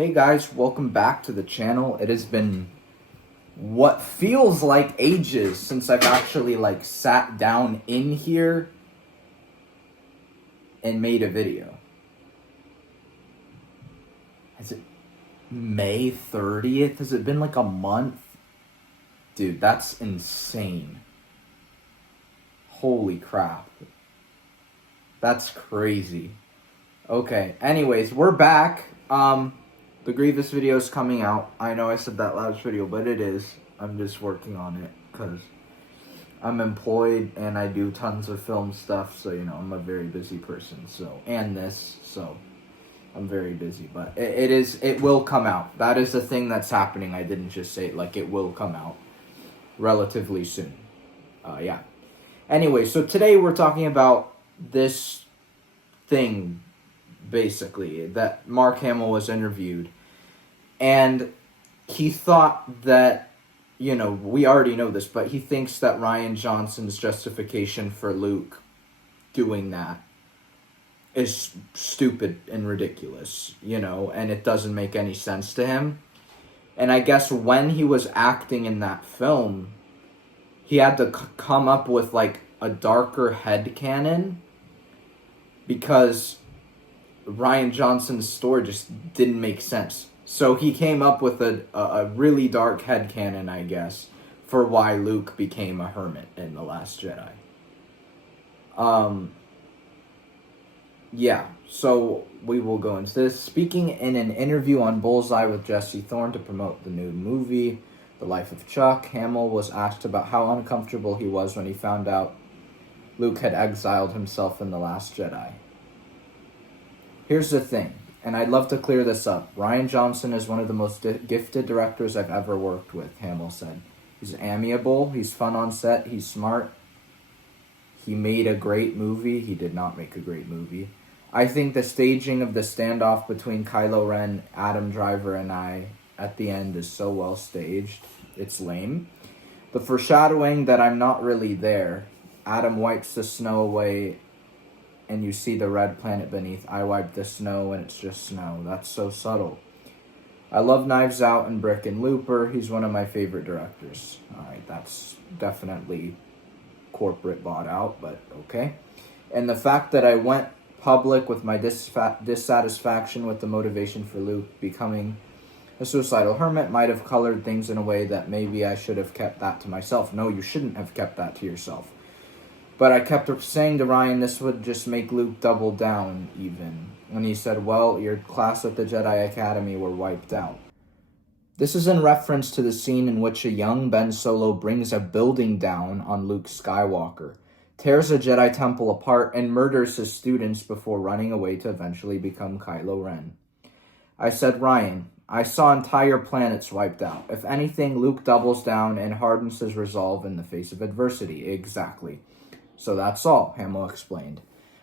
Hey guys, welcome back to the channel. It has been what feels like ages since I've actually sat down in here and made a video. Has it May 30th? Has it been like a month? Dude, that's insane. Holy crap. That's crazy. Okay, anyways, we're back. The Grievous video is coming out. I know I said that last video, but it is. I'm just working on it because I'm employed and I do tons of film stuff. So, I'm a very busy person. So, I'm very busy. But it will come out. That is the thing that's happening. I didn't just say it. It will come out relatively soon. Yeah. Anyway, so today we're talking about this thing, basically, that Mark Hamill was interviewed, and he thought that, we already know this, but he thinks that Rian Johnson's justification for Luke doing that is stupid and ridiculous, and it doesn't make any sense to him. And I guess when he was acting in that film, he had to come up with, a darker headcanon, because Rian Johnson's story just didn't make sense. So he came up with a really dark headcanon, I guess, for why Luke became a hermit in The Last Jedi. Yeah, so we will go into this. Speaking in an interview on Bullseye with Jesse Thorne to promote the new movie, The Life of Chuck, Hamill was asked about how uncomfortable he was when he found out Luke had exiled himself in The Last Jedi. Here's the thing, and I'd love to clear this up. Rian Johnson is one of the most gifted directors I've ever worked with, Hamill said. He's amiable, he's fun on set, he's smart. He made a great movie. He did not make a great movie. I think the staging of the standoff between Kylo Ren, Adam Driver, and I at the end is so well staged. It's lame. The foreshadowing that I'm not really there. Adam wipes the snow away and you see the red planet beneath. I wipe the snow and it's just snow. That's so subtle. I love Knives Out and Brick and Looper. He's one of my favorite directors. Alright, that's definitely corporate bought out, but okay. And the fact that I went public with my dissatisfaction with the motivation for Luke becoming a suicidal hermit might have colored things in a way that maybe I should have kept that to myself. No, you shouldn't have kept that to yourself. But I kept saying to Ryan this would just make Luke double down even. And he said, well, your class at the Jedi Academy were wiped out. This is in reference to the scene in which a young Ben Solo brings a building down on Luke Skywalker, tears a Jedi temple apart, and murders his students before running away to eventually become Kylo Ren. I said, Ryan, I saw entire planets wiped out. If anything, Luke doubles down and hardens his resolve in the face of adversity. Exactly. So that's all, Hamill explained.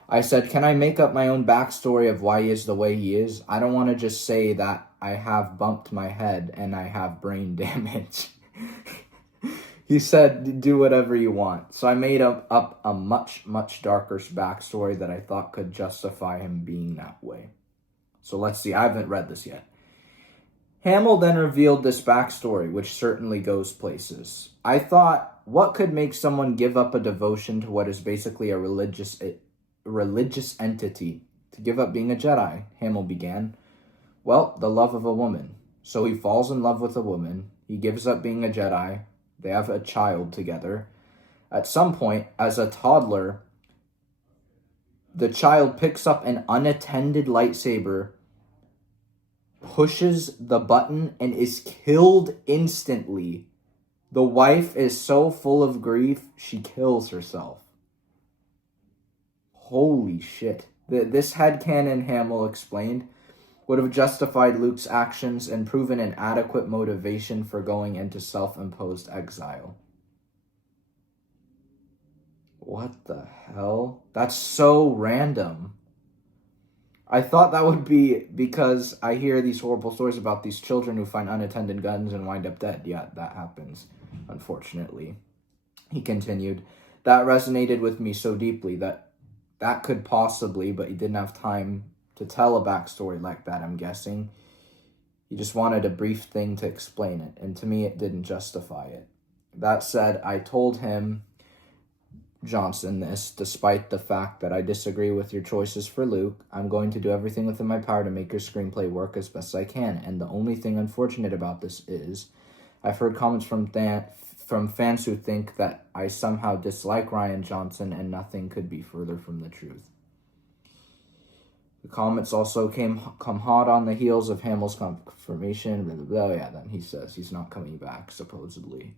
I said, can I make up my own backstory of why he is the way he is? I don't want to just say that I have bumped my head and I have brain damage. He said, do whatever you want. So I made up a much, much darker backstory that I thought could justify him being that way. So let's see, I haven't read this yet. Hamill then revealed this backstory, which certainly goes places. I thought, what could make someone give up a devotion to what is basically a religious entity? To give up being a Jedi, Hamill began. Well, the love of a woman. So he falls in love with a woman. He gives up being a Jedi. They have a child together. At some point, as a toddler, the child picks up an unattended lightsaber, pushes the button, and is killed instantly. The wife is so full of grief, she kills herself. Holy shit. This headcanon, Hamill explained, would have justified Luke's actions and proven an adequate motivation for going into self-imposed exile. What the hell? That's so random. I thought that would be because I hear these horrible stories about these children who find unattended guns and wind up dead. Yeah, that happens, unfortunately. He continued, that resonated with me so deeply that could possibly, but he didn't have time to tell a backstory like that, I'm guessing. He just wanted a brief thing to explain it, and to me it didn't justify it. That said, I told him, Johnson, this, despite the fact that I disagree with your choices for Luke. I'm going to do everything within my power to make your screenplay work as best I can, and the only thing unfortunate about this is I've heard comments from fans who think that I somehow dislike Rian Johnson, and nothing could be further from the truth. The comments also come hot on the heels of Hamill's confirmation. Blah, blah, blah. Yeah, then he says he's not coming back, supposedly.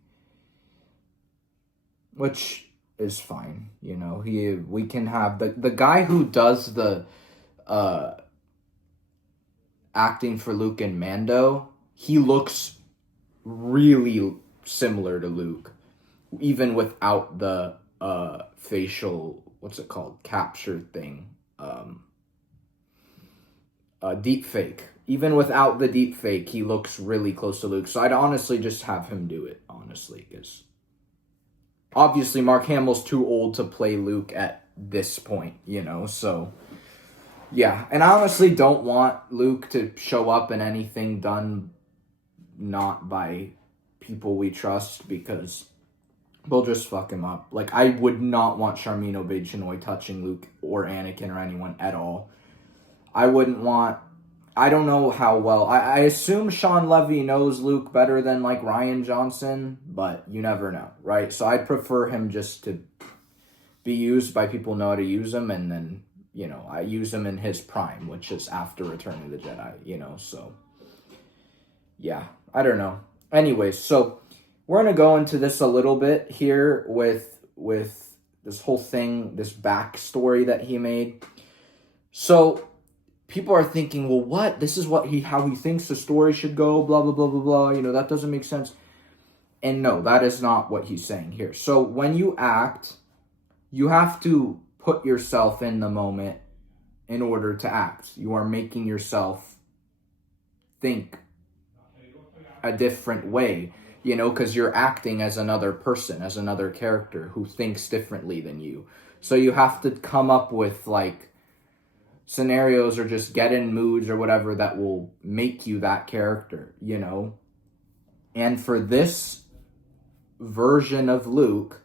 Which is fine, you know. We can have the guy who does the acting for Luke and Mando. He looks really similar to Luke, even without the facial, what's it called, capture thing. Deep fake. Even without the deep fake, he looks really close to Luke. So I'd honestly just have him do it, honestly, because obviously Mark Hamill's too old to play Luke at this point, you know, so yeah. And I honestly don't want Luke to show up in anything done not by people we trust, because we'll just fuck him up. Like, I would not want Sharmeen Obaid-Chinoy touching Luke or Anakin or anyone at all. I wouldn't want... I don't know how well... I assume Sean Levy knows Luke better than, like, Rian Johnson, but you never know, right? So I'd prefer him just to be used by people who know how to use him, and then, you know, I use him in his prime, which is after Return of the Jedi, you know, so... yeah, I don't know. Anyways, so we're going to go into this a little bit here with this whole thing, this backstory that he made. So people are thinking, well, what? This is how he thinks the story should go, blah, blah, blah, blah, blah. You know, that doesn't make sense. And no, that is not what he's saying here. So when you act, you have to put yourself in the moment in order to act. You are making yourself think a different way, you know, because you're acting as another person, as another character who thinks differently than you. So you have to come up with, like, scenarios or just get in moods or whatever that will make you that character, you know? And for this version of Luke,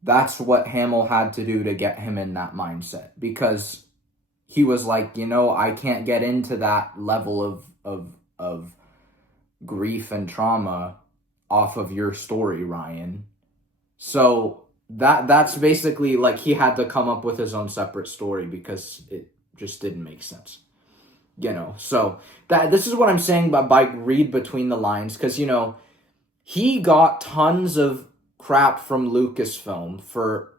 that's what Hamill had to do to get him in that mindset, because he was like, you know, I can't get into that level of grief and trauma off of your story, Rian. So that's basically, like, he had to come up with his own separate story because it just didn't make sense, you know. So this is what I'm saying by read between the lines, because, you know, he got tons of crap from Lucasfilm for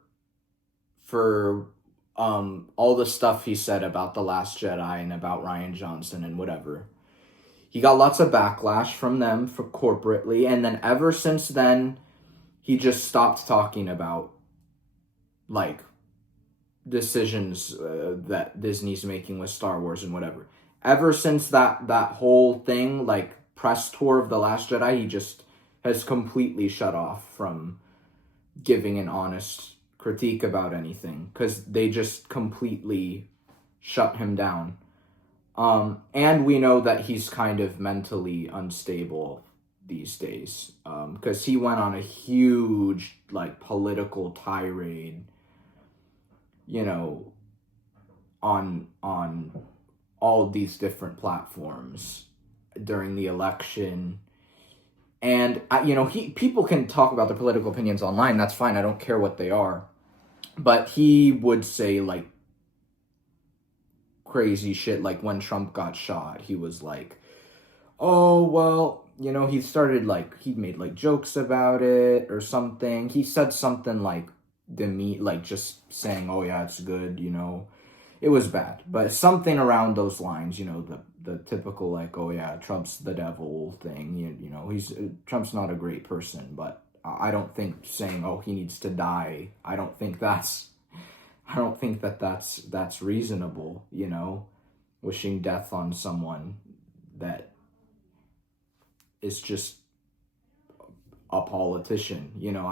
all the stuff he said about The Last Jedi and about Rian Johnson and whatever. He got lots of backlash from them for corporately, and then ever since then, he just stopped talking about, like, decisions that Disney's making with Star Wars and whatever. Ever since that whole thing, like, press tour of The Last Jedi, he just has completely shut off from giving an honest critique about anything, because they just completely shut him down. And we know that he's kind of mentally unstable these days, because he went on a huge, like, political tirade, you know, on all of these different platforms during the election. And, you know, people can talk about their political opinions online, that's fine, I don't care what they are, but he would say, like, crazy shit, like when Trump got shot, he was like, oh, well, you know, he made, like, jokes about it or something. He said something like, just saying, oh yeah, it's good, you know. It was bad, but something around those lines, you know, the typical, like, oh yeah, Trump's the devil thing, you know, Trump's not a great person, but I don't think saying, oh, he needs to die, I don't think that's reasonable, you know, wishing death on someone that is just a politician, you know,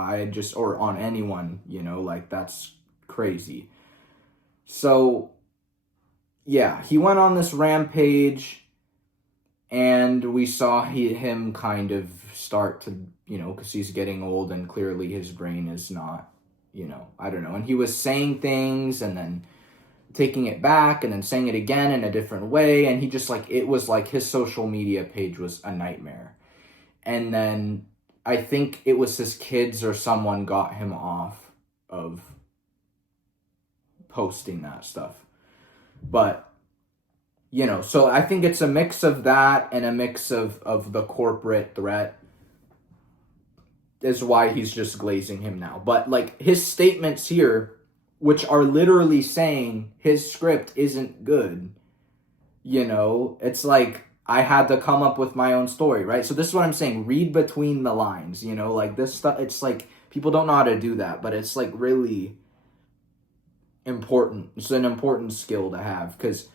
or on anyone, you know, like, that's crazy. So, yeah, he went on this rampage, And we saw him kind of start to, because he's getting old and clearly his brain is not, I don't know. And he was saying things and then taking it back and then saying it again in a different way. And he just it was like his social media page was a nightmare. And then I think it was his kids or someone got him off of posting that stuff. But, so I think it's a mix of that and a mix of the corporate threat is why he's just glazing him now. But his statements here, which are literally saying his script isn't good, it's like I had to come up with my own story, right? So this is what I'm saying. Read between the lines, this stuff. It's like people don't know how to do that, but it's really important. It's an important skill to have, because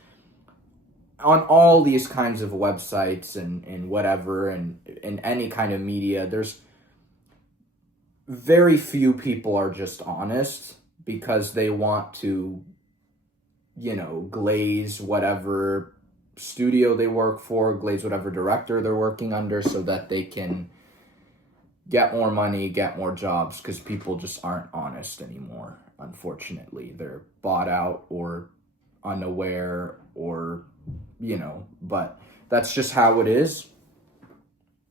on all these kinds of websites and whatever, and in any kind of media, there's very few people are just honest because they want to, glaze whatever studio they work for, glaze whatever director they're working under, so that they can get more money, get more jobs, because people just aren't honest anymore, unfortunately. They're bought out or unaware or, but that's just how it is.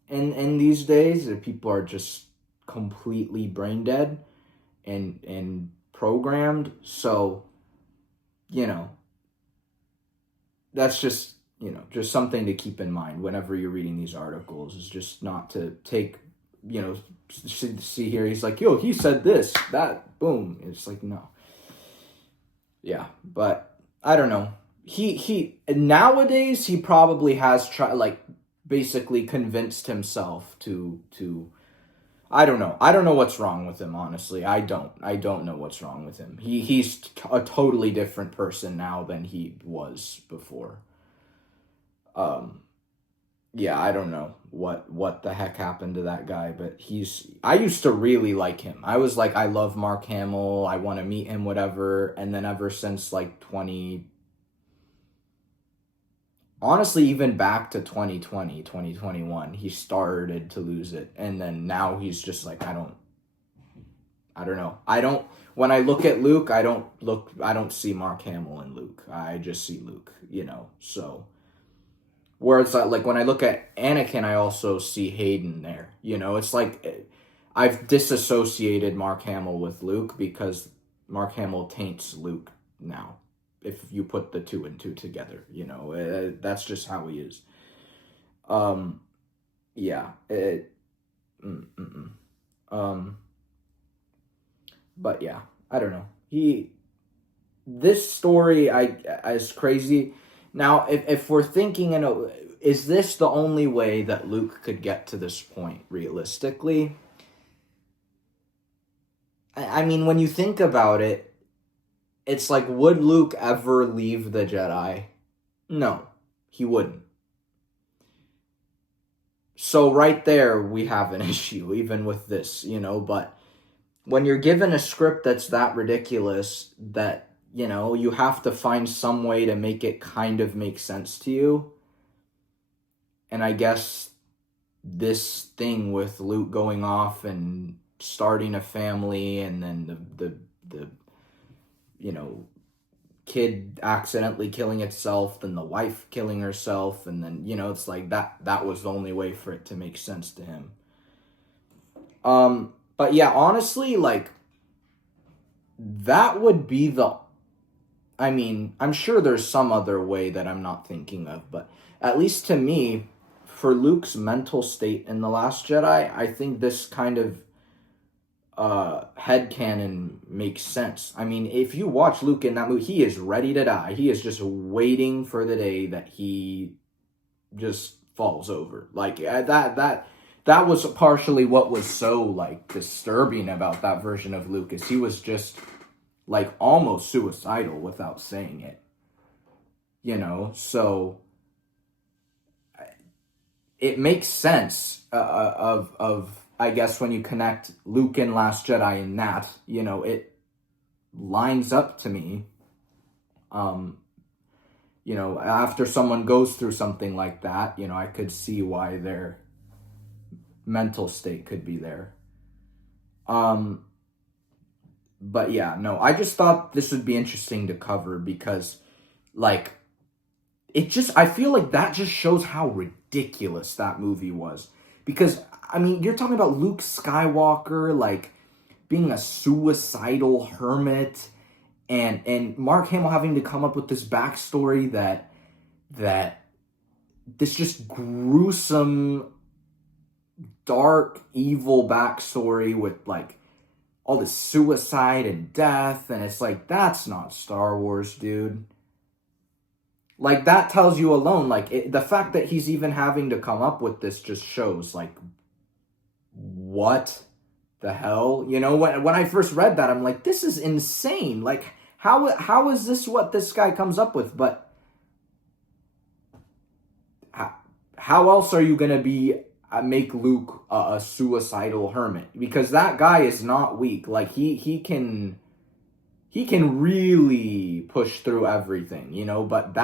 In these days, people are just completely brain dead and programmed. So, that's just, just something to keep in mind whenever you're reading these articles, is just not to take, see here, he's like, yo, he said this, that, boom. It's like, no. Yeah, but I don't know. He nowadays, he probably has basically convinced himself to I don't know what's wrong with him, honestly. I don't know what's wrong with him. He's a totally different person now than he was before. Yeah, I don't know what the heck happened to that guy, but I used to really like him. I was like, I love Mark Hamill, I want to meet him, whatever. And then ever since honestly, even back to 2020, 2021, he started to lose it. And then now he's just like, I don't know. When I look at Luke, I don't see Mark Hamill in Luke. I just see Luke, so. Whereas when I look at Anakin, I also see Hayden there. It's like I've disassociated Mark Hamill with Luke because Mark Hamill taints Luke now. If you put the 2 and 2 together, that's just how he is. Yeah. But yeah, I don't know. This story is crazy. Now, if we're thinking, is this the only way that Luke could get to this point, realistically? I mean, when you think about it, it's like, would Luke ever leave the Jedi? No, he wouldn't. So right there, we have an issue, even with this, but when you're given a script that's that ridiculous, that you have to find some way to make it kind of make sense to you. And I guess this thing with Luke going off and starting a family, and then the kid accidentally killing itself, then the wife killing herself, and then, it's like that was the only way for it to make sense to him. But yeah, honestly, that would be I'm sure there's some other way that I'm not thinking of, but at least to me, for Luke's mental state in The Last Jedi, I think this kind of headcanon makes sense. I mean, if you watch Luke in that movie, he is ready to die. He is just waiting for the day that he just falls over. That was partially what was so disturbing about that version of Luke, is he was just almost suicidal without saying it. So it makes sense of I guess when you connect Luke and Last Jedi in that, it lines up to me. you know, after someone goes through something like that, you know, I could see why their mental state could be there. But yeah, no, I just thought this would be interesting to cover because, like, I feel like that just shows how ridiculous that movie was. Because, I mean, you're talking about Luke Skywalker, like, being a suicidal hermit, and Mark Hamill having to come up with this backstory that this just gruesome, dark, evil backstory with, like, all this suicide and death, and it's like, that's not Star Wars, dude. Like, that tells you alone, like, the fact that he's even having to come up with this just shows, like, what the hell? You know, when I first read that, I'm like, this is insane. Like, how is this what this guy comes up with? But how else are you going to be make Luke a suicidal hermit? Because that guy is not weak. Like, he can really push through everything, you know, but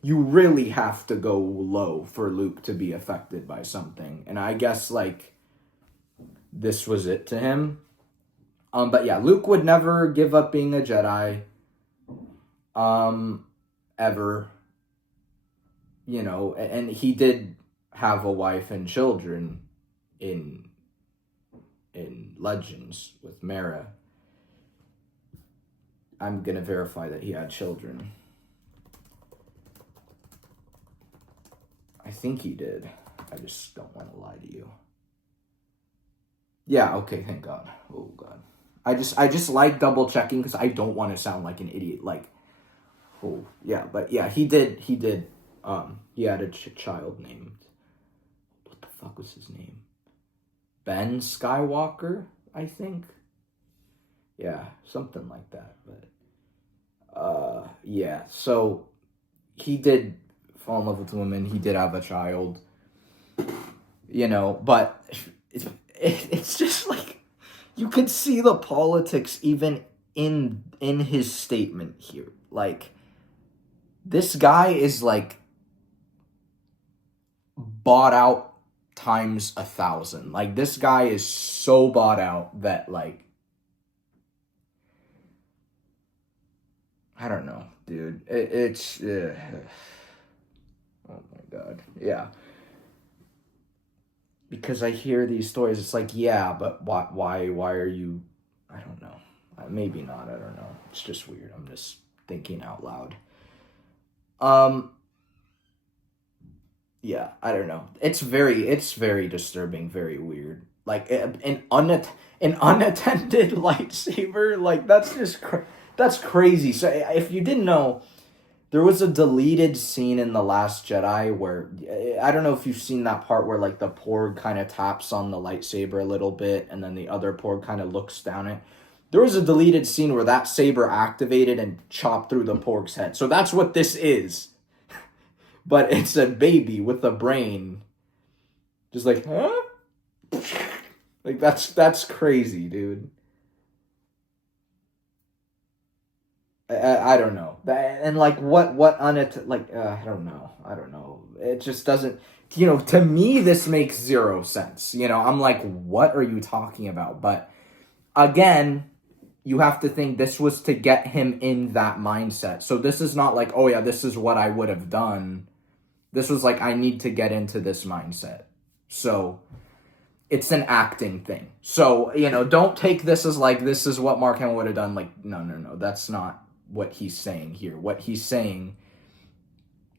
you really have to go low for Luke to be affected by something. And I guess, like, this was it to him. But yeah, Luke would never give up being a Jedi. Ever. You know, and he did have a wife and children in Legends with Mara. I'm gonna verify that he had children. I think he did. I just don't want to lie to you. Yeah, okay, thank God. Oh God. I just like double checking because I don't want to sound like an idiot. Like, oh yeah, but yeah, he did. He had a child named, what the fuck was his name? Ben Skywalker, I think. Yeah, something like that. But yeah. So he did fall in love with a woman. He did have a child. You know, but it's just like, you could see the politics even in his statement here. Like, this guy is, like, bought out times 1,000. Like, this guy is so bought out that, like, I don't know, dude. It's oh my God, yeah. Because I hear these stories, it's like, yeah, but why are you? I don't know. Maybe not. I don't know. It's just weird. I'm just thinking out loud. Yeah, I don't know. It's very disturbing, very weird. Like, an unattended lightsaber, like, that's crazy. So if you didn't know, there was a deleted scene in The Last Jedi where, I don't know if you've seen that part where, like, the Porg kind of taps on the lightsaber a little bit, and then the other Porg kind of looks down it. There was a deleted scene where that saber activated and chopped through the Porg's head. So that's what this is. But it's a baby with a brain. Just like, huh? Like, that's crazy, dude. I don't know. And, like, I don't know. It just doesn't, you know, to me, this makes zero sense. You know, I'm like, what are you talking about? But again, you have to think this was to get him in that mindset. So this is not like, oh yeah, this is what I would have done. This was like, I need to get into this mindset. So it's an acting thing. So, you know, don't take this as like, this is what Mark Hamill would have done. Like, no. That's not what he's saying here. What he's saying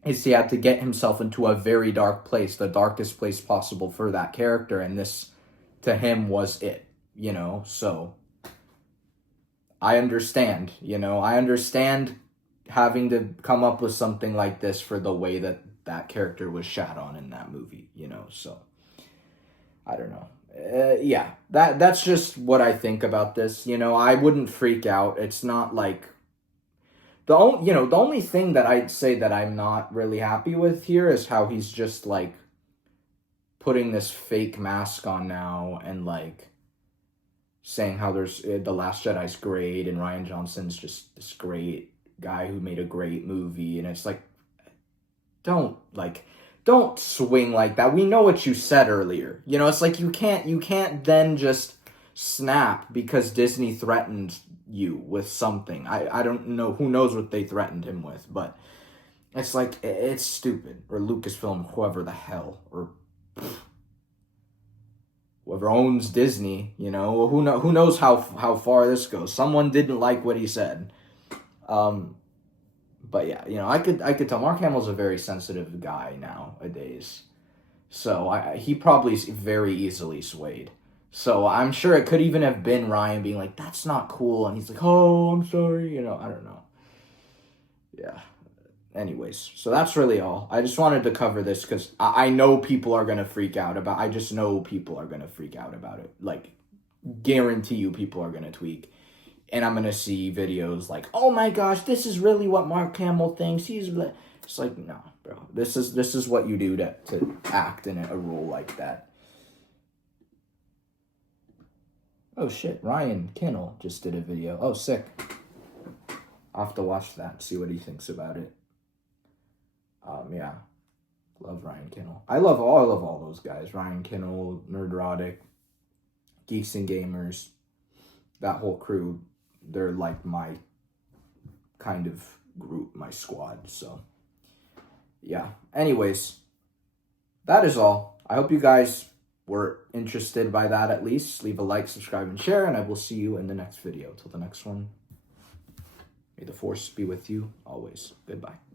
is he had to get himself into a very dark place, the darkest place possible for that character. And this, to him, was it, you know? So I understand, you know, having to come up with something like this for the way that character was shat on in that movie, you know, so I don't know. Yeah, that's just what I think about this. You know, I wouldn't freak out. It's not like the only thing that I'd say that I'm not really happy with here is how he's just, like, putting this fake mask on now and, like, saying how there's The Last Jedi's great and Rian Johnson's just this great guy who made a great movie, and it's like, don't swing like that. We know what you said earlier. You know, it's like you can't then just snap because Disney threatened you with something. I don't know, who knows what they threatened him with, but it's like, it's stupid. Or Lucasfilm, whoever the hell, or whoever owns Disney, you know, who knows how far this goes. Someone didn't like what he said. But yeah, you know, I could tell Mark Hamill's a very sensitive guy nowadays. So he probably is very easily swayed. So I'm sure it could even have been Ryan being like, that's not cool. And he's like, oh, I'm sorry. You know, I don't know. Yeah. Anyways, so that's really all. I just wanted to cover this because I know people are going to freak out about, I just know people are going to freak out about it. Like, guarantee you people are going to tweak. And I'm going to see videos like, oh my gosh, this is really what Mark Hamill thinks. It's like, no, bro. This is what you do to act in a role like that. Oh shit, Ryan Kinnell just did a video. Oh, sick. I'll have to watch that, see what he thinks about it. Yeah. Love Ryan Kinnell. I love all those guys. Ryan Kinnell, Nerdrotic, Geeks and Gamers, that whole crew. They're like my kind of group, my squad. So, yeah. Anyways, that is all. I hope you guys were interested by that at least. Leave a like, subscribe, and share, and I will see you in the next video. Till the next one, may the force be with you always. Goodbye.